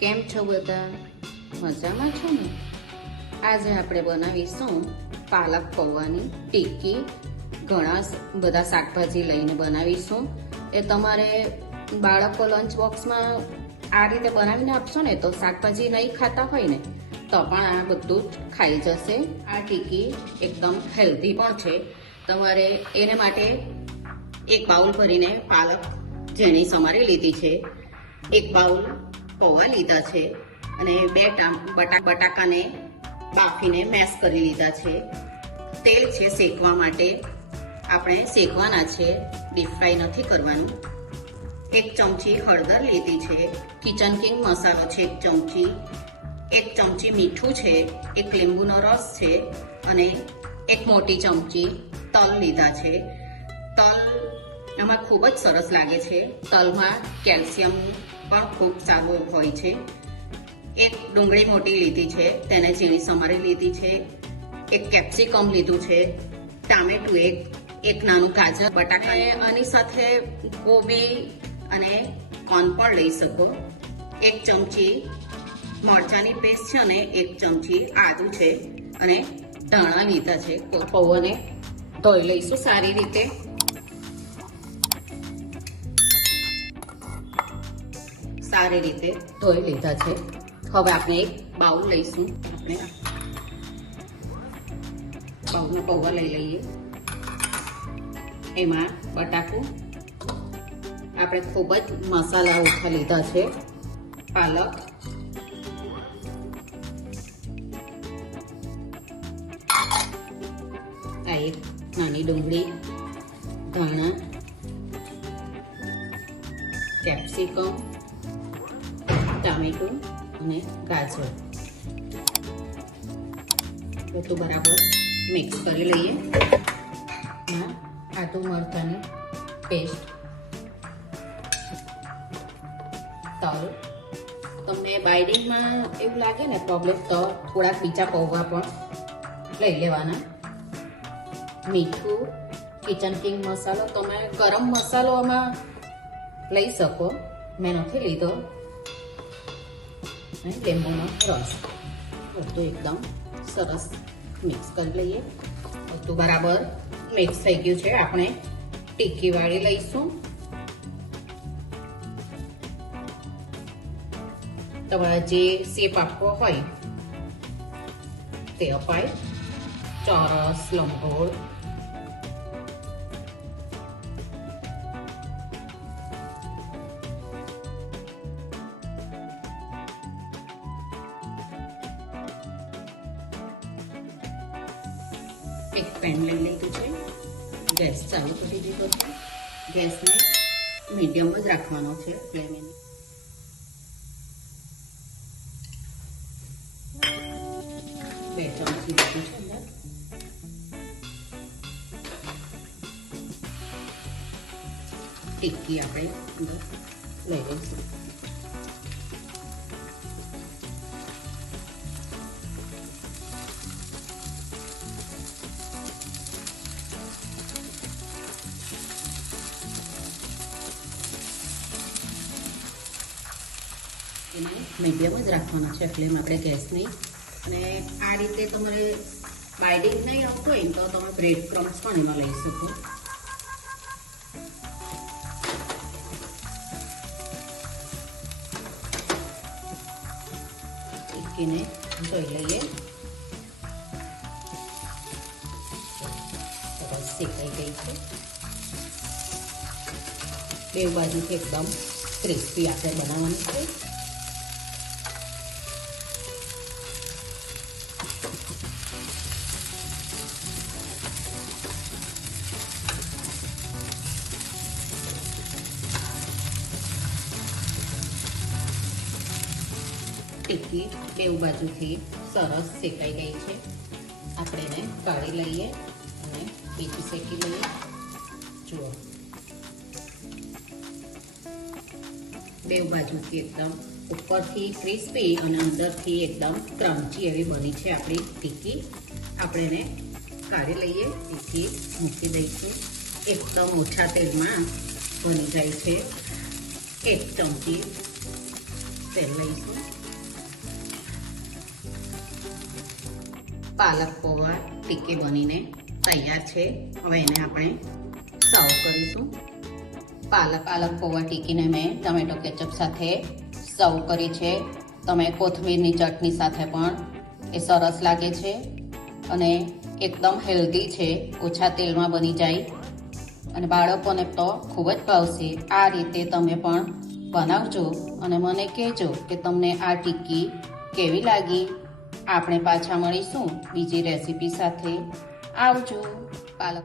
કેમ છો બધા? મજામાં છો ને? આજે આપણે બનાવીશું પાલક પૌવાની ટિક્કી. ઘણા બધા શાકભાજી લઈને બનાવીશું. એ તમારે બાળકો લંચ બોક્સમાં આ રીતે બનાવીને આપશો ને તો શાકભાજી નહીં ખાતા હોય ને તો પણ આ બધું જ ખાઈ જશે. આ ટિક્કી એકદમ હેલ્ધી પણ છે. તમારે એને માટે એક બાઉલ ભરીને પાલક જેની સમારી લીધી છે, એક બાઉલ પૌવા લીધા છે અને બે બટાકાને બાફીને મેશ કરી લીધા છે. તેલ છે શેકવા માટે, આપણે શેકવાના છે, ડીપ ફ્રાય નથી કરવાનું. એક ચમચી હળદર લીધી છે, કિચન કિંગ મસાલો છે એક ચમચી, એક ચમચી મીઠું છે, એક લીંબુનો રસ છે અને એક મોટી ચમચી તલ લીધા છે. તલ આમાં ખૂબ જ સરસ લાગે છે. તલમાં કેલ્શિયમ પણ ખૂબ સારું હોય છે. એક ડુંગળી મોટી લીધી છે, તેને ઝીણી સમારી લીધી છે. એક કેપ્સિકમ લીધું છે, ટામેટું એક નાનું ગાજર, બટાકા, આની સાથે કોબી અને કોર્ન પણ લઈ શકો. એક ચમચી મરચાંની પેસ્ટ છે અને એક ચમચી આદુ છે અને ધાણા લીધા છે. પૌવાને ધોઈ લઈશું સારી રીતે. સારી રીતે ધોઈ લીધા છે. હવે આપણે એક બાઉલ લઈશું. આપણે બાઉલમાં પૌવા લઈ લઈએ. એમાં બટાકું, આપણે ખૂબ જ મસાલા ઓછા લીધા છે. પાલક, આ એક નાની ડુંગળી, ધાણા, કેપ્સિકમ, ટામેટું અને ગાજર બધું બરાબર મિક્સ કરી લઈએ. આદુ મરચાંની પેસ્ટ, તલ. તમને બાઇડિંગમાં એવું લાગે ને પ્રોબ્લેમ તો થોડાક બીજા પૌવા પણ લઈ લેવાના. મીઠું, કિચન કિંગ મસાલો, તમે ગરમ મસાલો આમાં લઈ શકો, મેં નથી લીધો. લીંબુનો રસ. બધું એકદમ સરસ મિક્સ કરી લઈએ. બધું બરાબર મિક્સ થઈ ગયું છે. આપણે ટિક્કી વાળી લઈશું. તમારે જે શેપ આપવો હોય તે અપાય. ચોરસ, લંબગોળ. એક પેન લઈ લીધું છે. ગેસ ચાલુ કરી દીધો છે. ગેસને મીડિયમ જ રાખવાનો છે ફ્લેમ એની. બે ચમચી લીધું છે અંદર. ટિક્કી આપણે અંદર લઈ લઈશું. મીડિયમ જ રાખવાના છે ફ્લેમ આપણે ગેસની. અને આ રીતે તમારે બાઇડિંગ નહીં આવતું હોય તો તમે બ્રેડ ક્રમ્સ પણ એમાં લઈ શકો. ટિક્કીને જોઈ લઈએ. સરસ શેકાઈ ગઈ છે. બે બાજુથી એકદમ ક્રિસ્પી આપણે બનાવવાનું છે. ટિક્કી બે બાજુથી સરસ શેકાઈ ગઈ છે. આપણે એને કાઢી લઈએ અને બીજી શેકી લઈએ. જુઓ, બે બાજુથી એકદમ ઉપરથી ક્રિસ્પી અને અંદરથી એકદમ ક્રન્ચી એવી બની છે આપણી ટિક્કી. આપણે એને કાઢી લઈએ. ટિક્કી મૂકી દઈશું. એકદમ ઓછા તેલમાં બની જાય છે. 1 ચમચી તેલ લઈશું. પાલક પૌવા ટીક્કી બનીને તૈયાર છે. હવે એને આપણે સર્વ કરીશું. પાલક પૌવા ટીક્કીને મેં ટમેટો કેચઅપ સાથે સર્વ કરી છે. તમે કોથમીરની ચટણી સાથે પણ એ સરસ લાગે છે અને એકદમ હેલ્ધી છે. ઓછા તેલમાં બની જાય અને બાળકોને તો ખૂબ જ ભાવશે. આ રીતે તમે પણ બનાવજો અને મને કહેજો કે તમને આ ટિક્કી કેવી લાગી. આપણે પાછા મળીશું બીજી રેસીપી સાથે. આવજો. પાલક